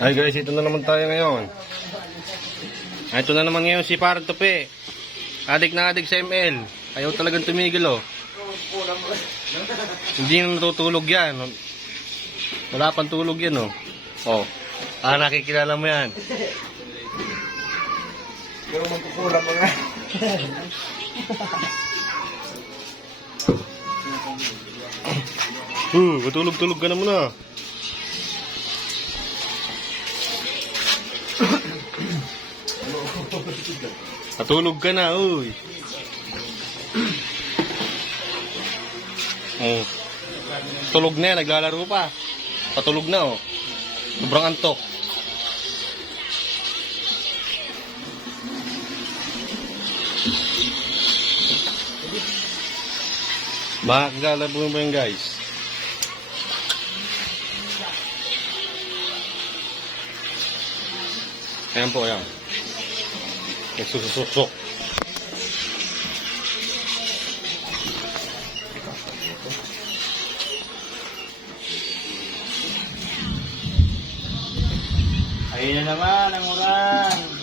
Ay guys, ito na naman tayo ngayon. Ito na naman ngayon si Parang Tupi. Adik na adik sa ML. Ayaw talagang tumigil oh. Hindi na natutulog yan. Wala pang tulog yan oh. Oh. Nakikilala mo yan. Pero magkukulang mo nga. Matulog-tulog ka na muna. Patulog ka na, uy. Oh. Tulog na yan, naglalaro pa. Patulog na, oh. Sobrang antok. Maglalaro mo ba yun, guys? Ayan po, ayan. Nagsususok. Ayun na naman ang ulan.